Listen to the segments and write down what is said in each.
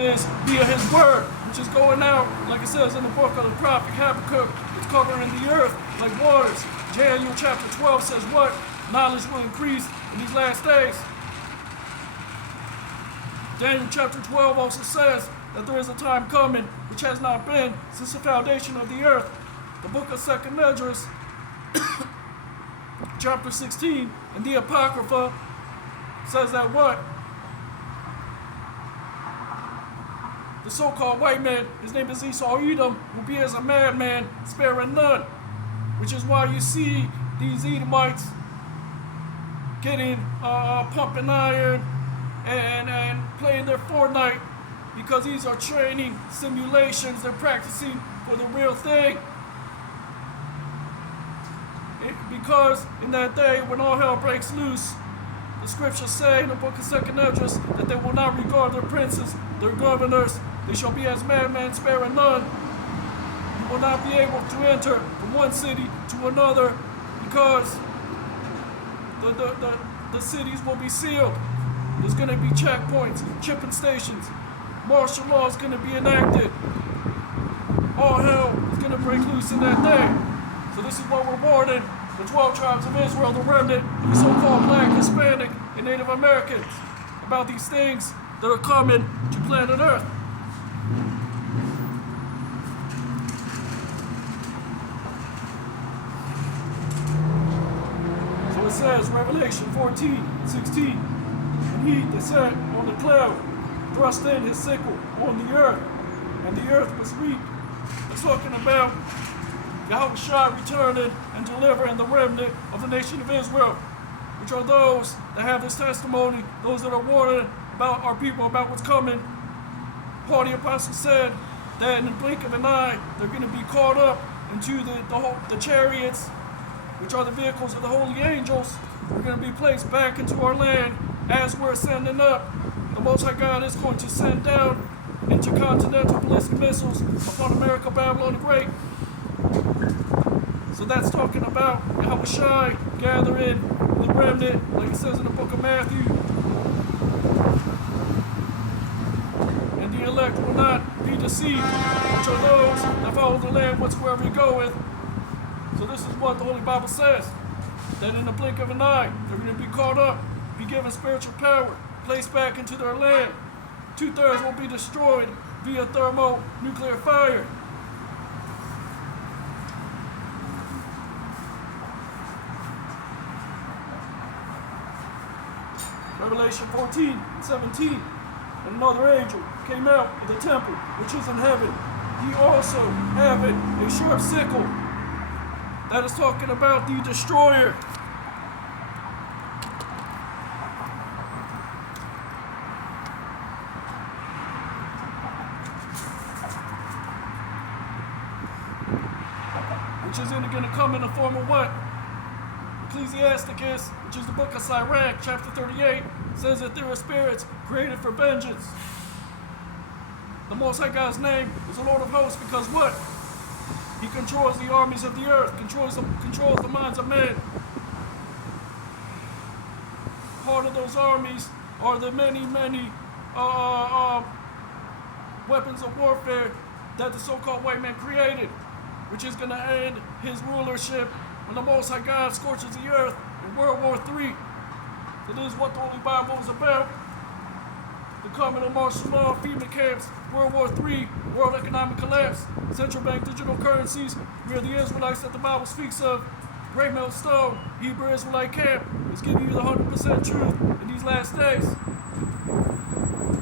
is via his word, which is going out, like it says in the book of the prophet Habakkuk. It's covering the earth like waters. Daniel chapter 12 says what? Knowledge will increase in these last days. Daniel chapter 12 also says that there is a time coming which has not been since the foundation of the earth. The book of 2nd Esdras, chapter 16, and the Apocrypha says that what? The so-called white man, his name is Esau Edom, will be as a madman, sparing none. Which is why you see these Edomites getting pumping iron and playing their Fortnite, because these are training simulations. They're practicing for the real thing. Because in that day when all hell breaks loose, the scriptures say in the book of 2nd Esdras that they will not regard their princes, their governors. They shall be as madmen, sparing none. You will not be able to enter from one city to another, because the cities will be sealed. There's going to be checkpoints, chipping stations. Martial law is going to be enacted. All hell is going to break loose in that day. So this is what we're warning the 12 tribes of Israel, the remnant, the so-called Black, Hispanic, and Native Americans about these things that are coming to planet Earth. So it says, Revelation 14:16, and he that sat on the cloud thrust in his sickle on the earth, and the earth was reaped. It's talking about Yahushua returning and delivering the remnant of the nation of Israel, which are those that have this testimony, those that are warning about our people, about what's coming. Paul the Apostle said that in the blink of an eye, they're going to be caught up into the chariots, which are the vehicles of the holy angels. We're going to be placed back into our land as we're ascending up. The Most High God is going to send down intercontinental ballistic missiles upon America, Babylon the Great. So that's talking about Yahushua gathering the remnant, like it says in the book of Matthew. And the elect will not be deceived, which are those that follow the Lamb whatsoever he goeth. So this is what the Holy Bible says, that in the blink of an eye, they're going to be caught up, be given spiritual power, placed back into their land. 2/3 will be destroyed via thermonuclear fire. Revelation 14:17, and another angel came out of the temple which is in heaven, he also having a sharp sickle. That is talking about the destroyer. Which is going to come in the form of what? Ecclesiasticus, which is the book of Sirach, chapter 38, says that there are spirits created for vengeance. The Most High God's name is the Lord of hosts, because what? He controls the armies of the earth, controls the minds of men. Part of those armies are the many weapons of warfare that the so-called white man created, which is going to end his rulership when the Most High God scorches the earth in World War III. So this is what the Holy Bible is about. The coming of martial law, FEMA camps, World War III, world economic collapse, central bank digital currencies. We are the Israelites that the Bible speaks of. Great Millstone, Hebrew Israelite camp is giving you the 100% truth in these last days.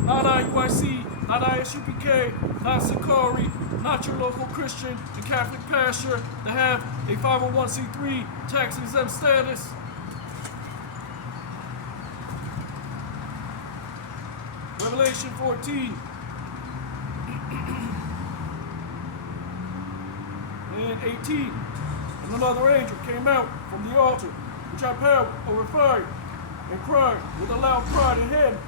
Not IUIC, not ISUPK, not Sakari, not your local Christian and Catholic pastor that have a 501c3 tax exempt status. Revelation 14 and 18. And another angel came out from the altar, which had power over fire, and cried with a loud cry to him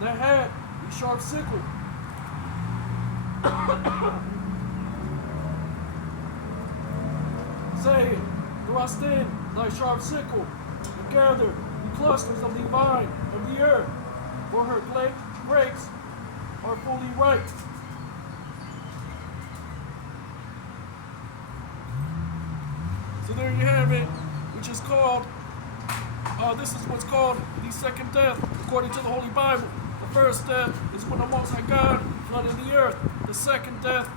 that had a sharp sickle. Saying, thrust in thy sharp sickle, and gather the clusters of the vine of the earth, for her Greats are fully right. So there you have it, which is called, this is what's called the second death, according to the Holy Bible. The first death is when the Most High God flooded the earth. The second death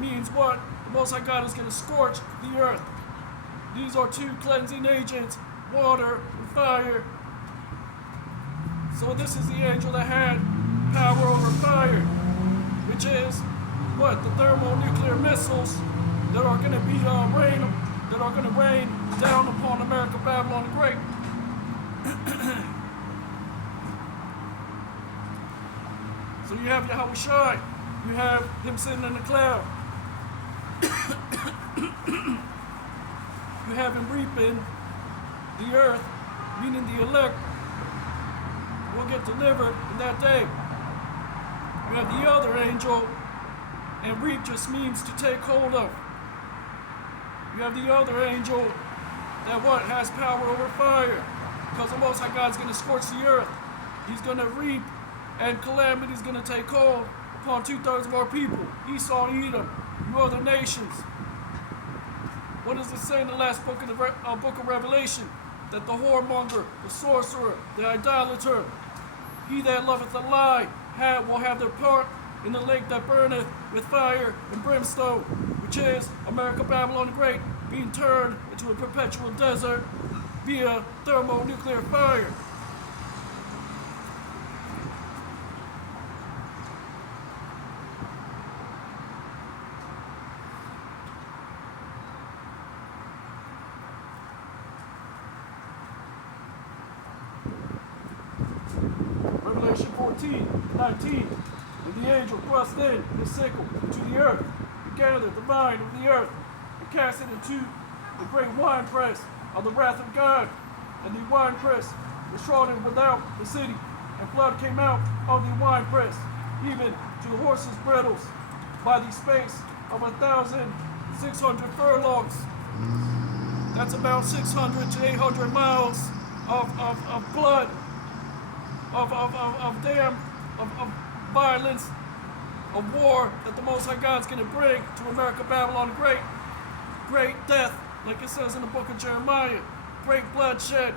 means what? The Most High God is going to scorch the earth. These are two cleansing agents, water and fire. So this is the angel that had power over fire, which is what? The thermonuclear missiles that are going to be rain down upon America, Babylon the Great. So you have Yahweh Shai, you have him sitting in the cloud. You have him reaping the earth, meaning the elect will get delivered in that day. You have the other angel, and reap just means to take hold of. You have the other angel that what? Has power over fire. Because the Most High God's going to scorch the earth. He's going to reap, and calamity is going to take hold upon 2/3 of our people. Esau, Edom, you other nations. What does it say in the last book of the book of Revelation? That the whoremonger, the sorcerer, the idolater, he that loveth a lie, will have their part in the lake that burneth with fire and brimstone, which is America, Babylon the Great, being turned into a perpetual desert via thermonuclear fire. Revelation 14:19. And the angel thrust in his sickle into the earth, and gathered the vine of the earth, and cast it into the great winepress of the wrath of God. And the winepress was trodden without the city, and blood came out of the winepress, even to the horses' bridles, by the space of 1,600 furlongs. That's about 600 to 800 miles of blood, of violence, of war that the Most High God's going to bring to America, Babylon the Great. Great death, like it says in the book of Jeremiah. Great bloodshed,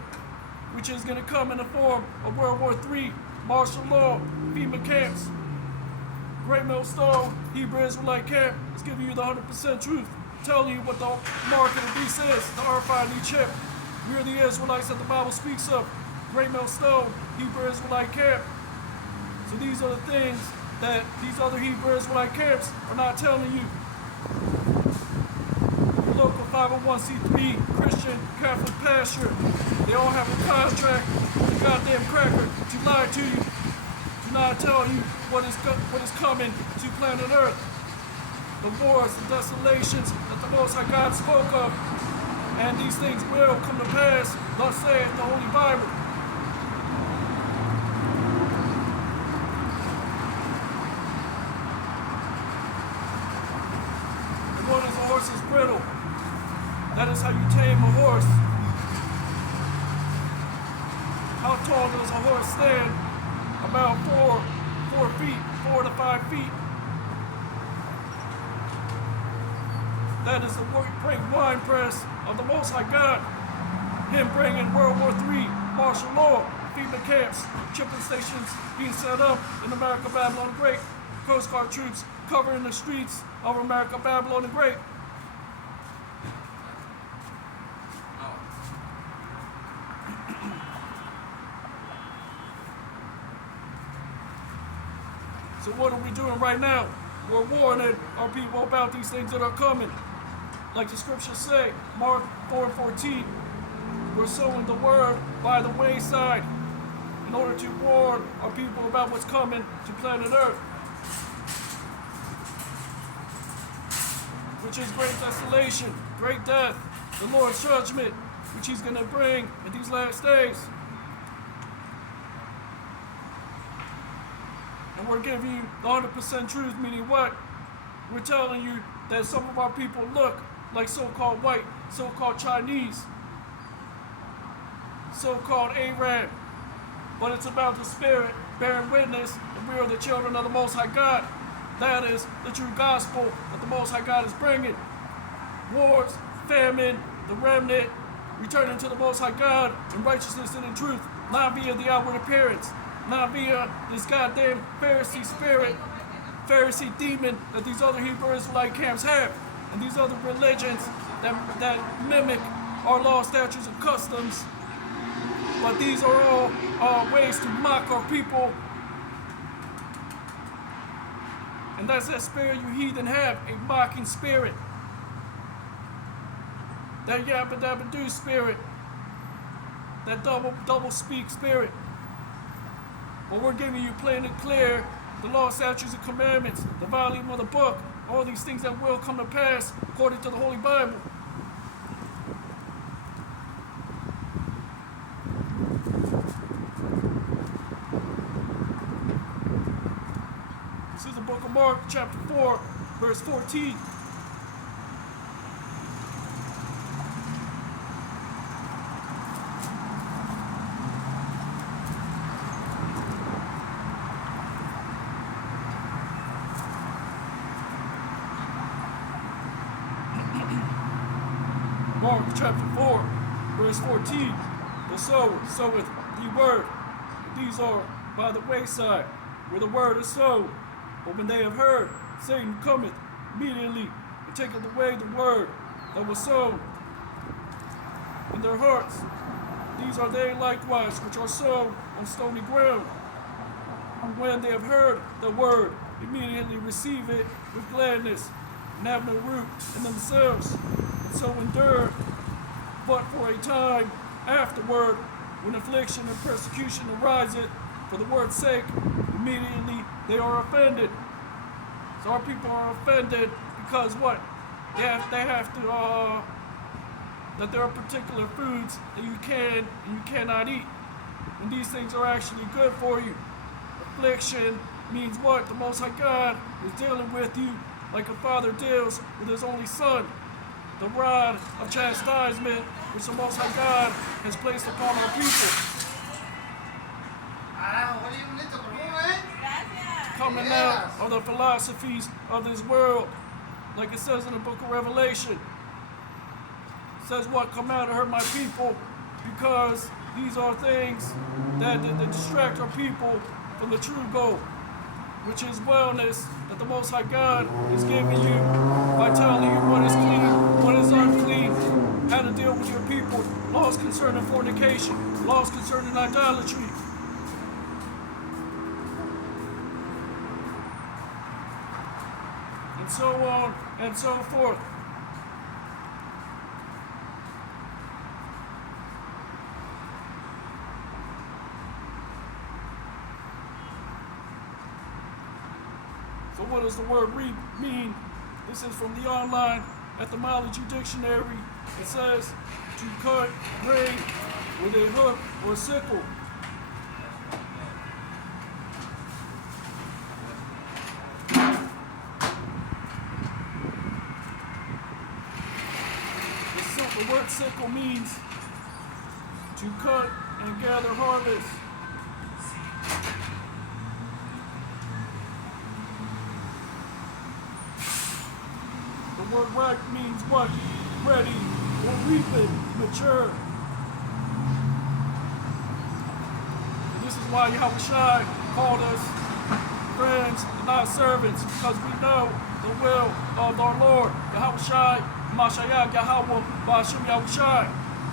which is going to come in the form of World War III, martial law, FEMA camps. Great Millstone, Hebrew Israelite camp is giving you the 100% truth, telling you what the mark of the beast is, the RFID chip. We are the Israelites that the Bible speaks of. Great Millstone, Hebrew Israelite camp. So these are the things that these other Hebrew Israelite camps are not telling you. The local 501c3 Christian Catholic pastor, they all have a contract with the goddamn cracker to lie to you, to not tell you what is coming to planet Earth. The wars and desolations that the Most High God spoke of, and these things will come to pass, thus saith the Holy Bible. What is a horse's bridle? That is how you tame a horse. How tall does a horse stand? About 4 feet, 4 to 5 feet. That is the great winepress of the Most High God. Him bringing World War III, martial law, FEMA camps, shipping stations being set up in America, Babylon the Great. Coast Guard troops covering the streets of America, Babylon the Great. So what are we doing right now? We're warning our people about these things that are coming. Like the scriptures say, Mark 4:14, we're sowing the word by the wayside in order to warn our people about what's coming to planet Earth. Which is great desolation, great death, the Lord's judgment, which he's going to bring in these last days. And we're giving you the 100% truth, meaning what? We're telling you that some of our people look like so-called white, so-called Chinese, so-called Arab, but it's about the spirit bearing witness that we are the children of the Most High God. That is the true gospel that the Most High God is bringing. Wars, famine, the remnant, returning to the Most High God in righteousness and in truth, not via the outward appearance, not via this goddamn Pharisee spirit, Pharisee demon that these other Hebrew Israelite camps have, and these other religions that mimic our law, statutes, and customs. But these are all ways to mock our people. And that's that spirit you heathen have, a mocking spirit. That yabba dabba do spirit. That double speak spirit. But we're giving you plain and clear the law, statutes, and commandments, the volume of the book, all these things that will come to pass according to the Holy Bible. This is the book of Mark, chapter 4, verse 14. Mark chapter 4, verse 14. The sower soweth the word. These are by the wayside, where the word is sown. But when they have heard, Satan cometh immediately and taketh away the word that was sown in their hearts. These are they likewise which are sown on stony ground. And when they have heard the word, immediately receive it with gladness, and have no root in themselves, and so endure but for a time afterward, when affliction and persecution ariseth for the word's sake, immediately they are offended. So our people are offended because what? They have to, that there are particular foods that you can and you cannot eat. And these things are actually good for you. Affliction means what? The Most High God is dealing with you like a father deals with his only son. The rod of chastisement which the Most High God has placed upon our people. Coming out of the philosophies of this world, like it says in the book of Revelation. It says what? Come out and hurt my people, because these are things that distract our people from the true goal, which is wellness that the Most High God is giving you by telling you what is clean, what is unclean, how to deal with your people, laws concerning fornication, laws concerning idolatry. And so on and so forth. So what does the word reap mean? This is from the online etymology dictionary. It says to cut grain with a hook or sickle. The word sickle means to cut and gather harvest. The word ripe means what? Ready or ripen, mature. And this is why Yahushua called us friends and not servants, because we know the will of our Lord. Yahushua, Mashiach, Yahweh, Ba'ashem, Yahushua.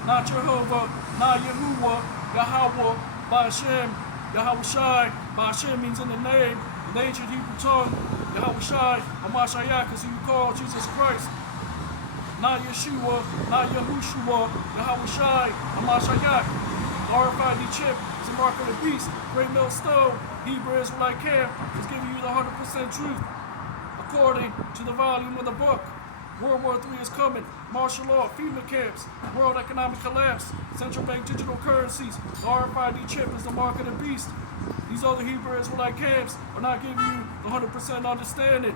Not Jehovah, not Yahuwah, Yahweh, Ba'ashem, Yahushua. Ba'ashem means in the name. In the ancient Hebrew tongue, Yahushua, Mashiach is who you call Jesus Christ. Not Yeshua, not Yahushua, Yahushua, Mashiach. RFID chip is a mark of the beast. Great millstone, Hebrew Israelite camp is giving you the 100% truth according to the volume of the book. World War III is coming. Martial law, FEMA camps, world economic collapse, central bank digital currencies. The RFID chip is the mark of the beast. These other Hebrew Israelite camps are not giving you the 100% understanding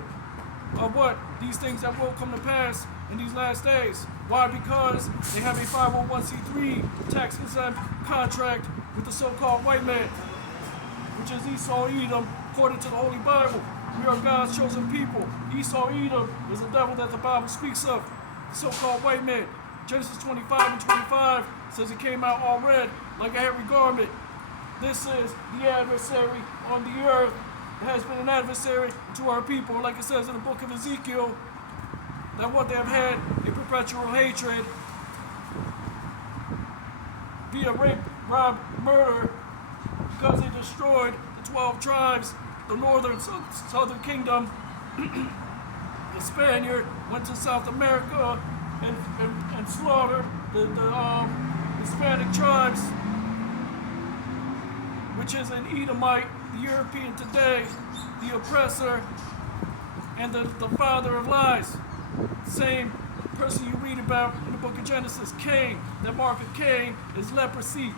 of what? These things that will come to pass in these last days. Why? Because they have a 501c3 tax exempt contract with the so-called white man, which is Esau, Edom, according to the Holy Bible. We are God's chosen people. Esau, Edom is the devil that the Bible speaks of, the so-called white man. Genesis 25 and 25 says he came out all red like a hairy garment. This is the adversary on the earth. It has been an adversary to our people, like it says in the book of Ezekiel, that what they have had a perpetual hatred via rape, rob, murder, because they destroyed the 12 tribes, the northern, southern kingdom. The Spaniard went to South America and slaughtered the Hispanic tribes, which is an Edomite, the European today, the oppressor, and the father of lies. Same person you read about in the book of Genesis, Cain. That mark of Cain is leprosy,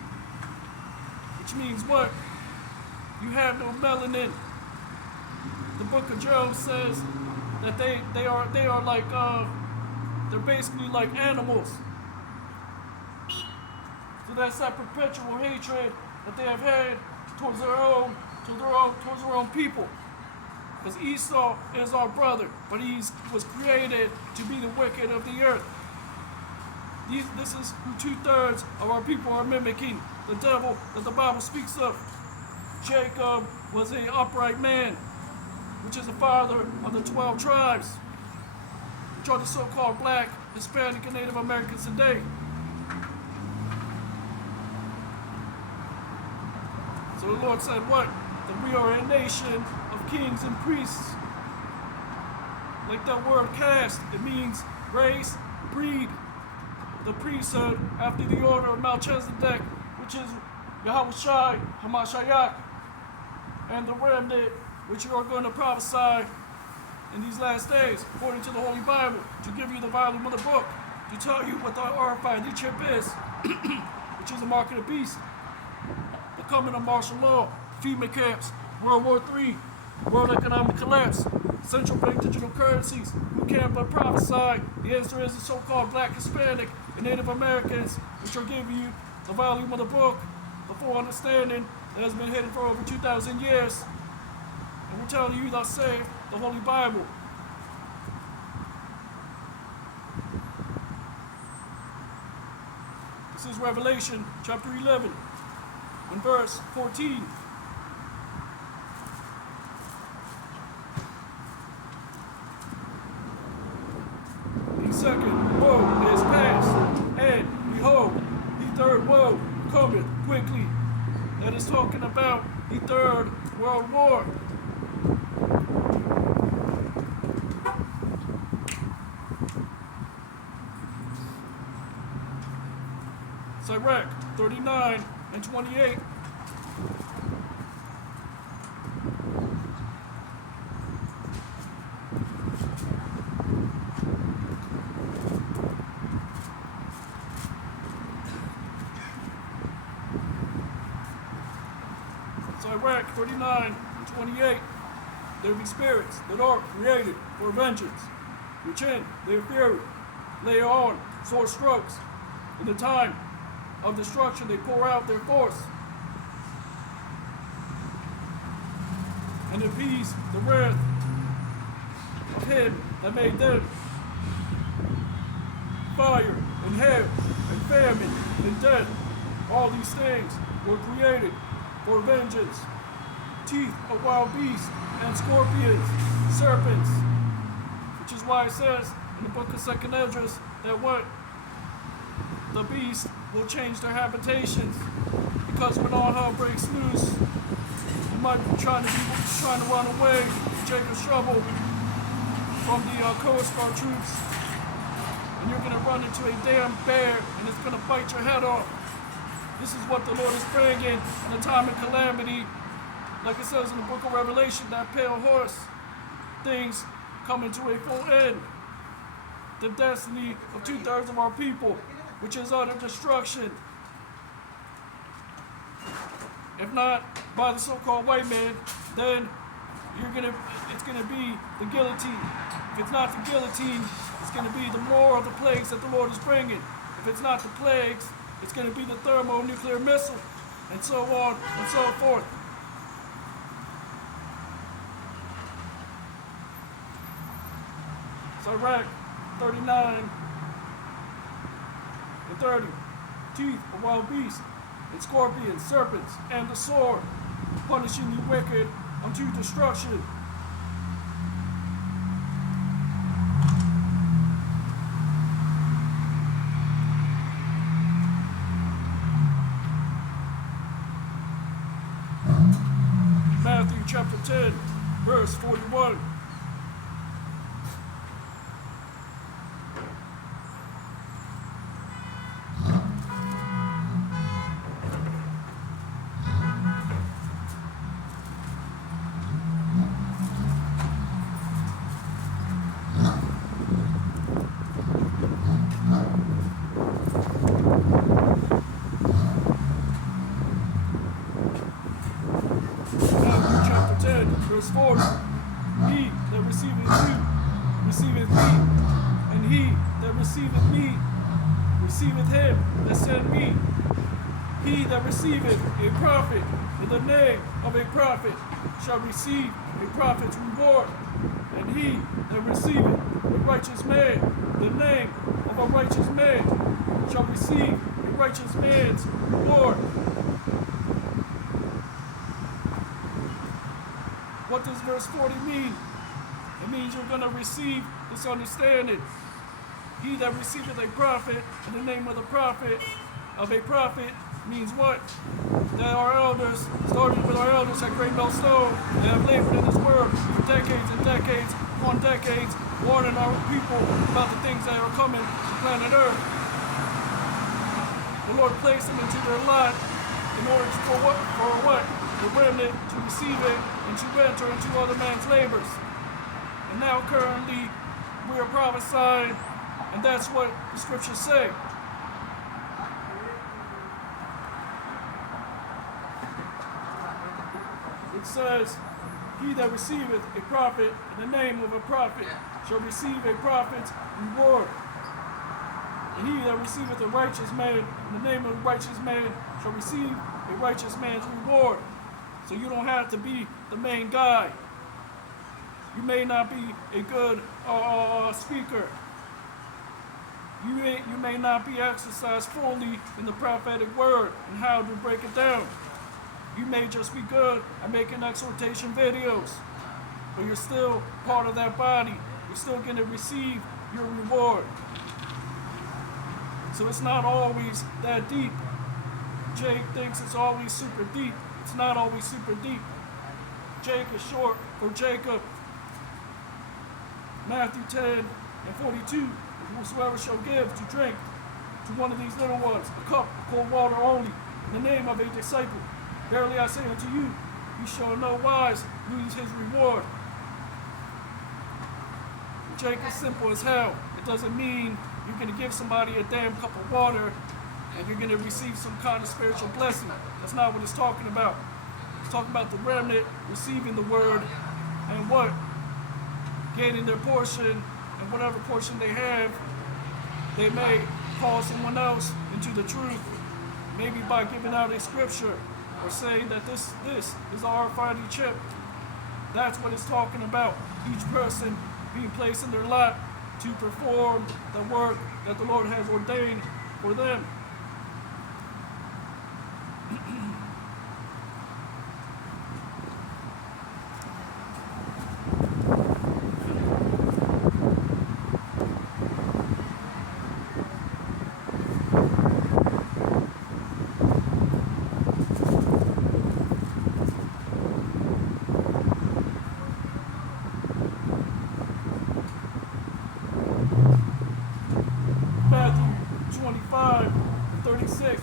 which means what? You have no melanin. The book of Job says that they are like they're basically like animals. So that's that perpetual hatred that they have had towards their own people. Because Esau is our brother, but he was created to be the wicked of the earth. This is who 2/3 of our people are mimicking, the devil that the Bible speaks of. Jacob was an upright man, which is the father of the 12 tribes, which are the so-called black, Hispanic, and Native Americans today. So the Lord said what? That we are a nation of kings and priests. Like that word caste, it means race, breed. The priesthood after the order of Melchizedek, which is Yahushai, Hamashiach, and the remnant, which you are going to prophesy in these last days, according to the Holy Bible, to give you the volume of the book, to tell you what the RFID chip is, which is the mark of the beast, the coming of martial law, FEMA camps, World War III, world economic collapse, central bank digital currencies. Who can but prophesy? The answer is the so-called black, Hispanic, and Native Americans, which will give you the volume of the book, the full understanding that has been hidden for over 2,000 years. And we're telling you thus saved the Holy Bible. This is Revelation chapter 11 and verse 14. The second woe is past, and behold, the third woe cometh quickly. That is talking about the Third World War. Sirach 39 and 28. Sirach 39 and 28. There be spirits that are created for vengeance, which in their fury lay on sore strokes. In the time of destruction they pour out their force, and appease the wrath of him that made them. Fire and hail and famine and death, all these things were created for vengeance. Teeth of wild beasts and scorpions, serpents, which is why it says in the book of 2nd Esdras that what? The beast will change their habitations, because when all hell breaks loose, you might be trying to run away from Jacob's trouble from the Coast Guard troops, and you're going to run into a damn bear and it's going to bite your head off. This is what the Lord is bringing in a time of calamity. Like it says in the book of Revelation, that pale horse, things coming to a full end. The destiny of 2/3 of our people, which is utter destruction. If not by the so-called white man, then it's gonna be the guillotine. If it's not the guillotine, it's gonna be the more of the plagues that the Lord is bringing. If it's not the plagues, it's gonna be the thermonuclear missile, and so on and so forth. Sirach 39 and 30. Teeth of wild beasts, and scorpions, serpents, and the sword, punishing the wicked unto destruction. Matthew chapter 10, verse 41. Matthew chapter 10, verse 40. He that receiveth you receiveth me, and he that receiveth me receiveth him that sent me. He that receiveth a prophet in the name of a prophet shall receive a prophet's reward, and he that receiveth a righteous man in the name of a righteous man shall receive a righteous man's reward. What does verse 40 mean? It means you're going to receive this understanding. He that receiveth a prophet in the name of a prophet means what? That our elders, starting with our elders at Great Millstone, they have labored in this word for decades and decades upon decades, warning our people about the things that are coming to planet Earth. The Lord placed them into their lot in order for what? The remnant to receive it and to enter into other man's labors. And now currently we are prophesying, and that's what the scriptures say. It says, he that receiveth a prophet in the name of a prophet shall receive a prophet's reward. And he that receiveth a righteous man in the name of a righteous man shall receive a righteous man's reward. So you don't have to be the main guy. You may not be a good speaker. You may not be exercised fully in the prophetic word and how to break it down. You may just be good at making exhortation videos, but you're still part of that body. You're still going to receive your reward. So it's not always that deep. Jake thinks it's always super deep. It's not always super deep. Jake is short for Jacob. Matthew 10 and 42. Whosoever shall give to drink to one of these little ones a cup of cold water only in the name of a disciple, verily I say unto you, he shall no wise lose his reward. Jake is simple as hell. It doesn't mean you're going to give somebody a damn cup of water and you're going to receive some kind of spiritual blessing. That's not what it's talking about. It's talking about the remnant receiving the word and what? Gaining their portion, and whatever portion they have, they may call someone else into the truth, maybe by giving out a scripture or saying that this is our RFID chip. That's what it's talking about. Each person being placed in their lot to perform the work that the Lord has ordained for them. Matthew 25 and 36.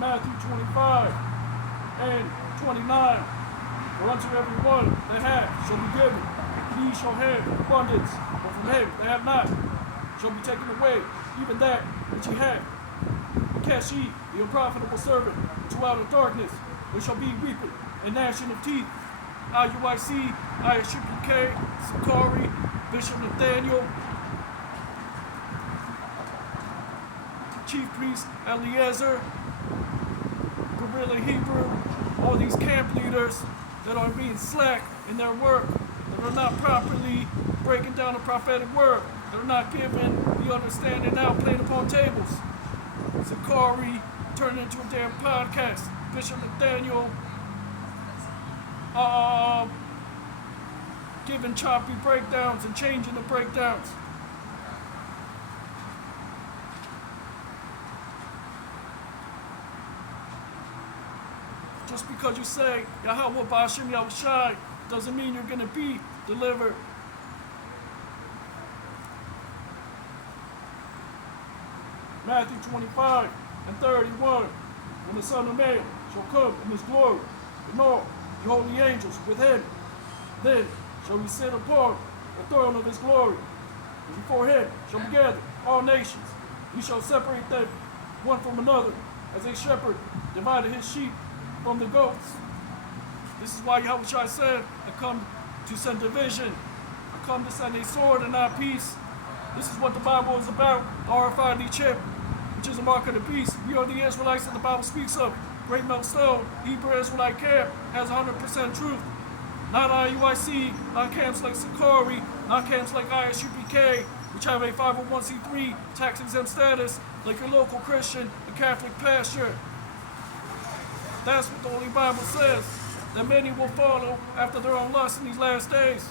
Matthew 25 and 29. For unto every one that hath shall be given, he shall have abundance, but from him that have not shall be taken away even that which he hath. Cast ye the unprofitable servant into outer darkness, there shall be weeping and gnashing of teeth. IUIC, ISUPK, Sakari, Bishop Nathaniel, Chief Priest Eliezer, Gorilla Hebrew, all these camp leaders that are being slack in their work, that are not properly breaking down the prophetic word, that are not giving the understanding out, playing upon tables. Sakari turned into a damn podcast. Bishop Nathaniel giving choppy breakdowns and changing the breakdowns. Just because you say Yahweh Ba'Shem Yahushai doesn't mean you're going to be delivered. Matthew 25 and 31. When the Son of Man shall come in his glory, and all the holy angels with him, then shall he sit upon the throne of his glory. And before him shall be gathered all nations. He shall separate them one from another, as a shepherd divided his sheep from the goats. This is why Yahushua said, I come to send division. I come to send a sword and not peace. This is what the Bible is about, the RFID chip, which is a mark of the beast. We are the Israelites that the Bible speaks of. Great Mount Stone, Hebrew Israelite camp, has 100% truth. Not IUIC, not camps like Sakari, not camps like ISUPK, which have a 501c3 tax-exempt status, like your local Christian and Catholic pastor. That's what the Holy Bible says, that many will follow after their own lust in these last days.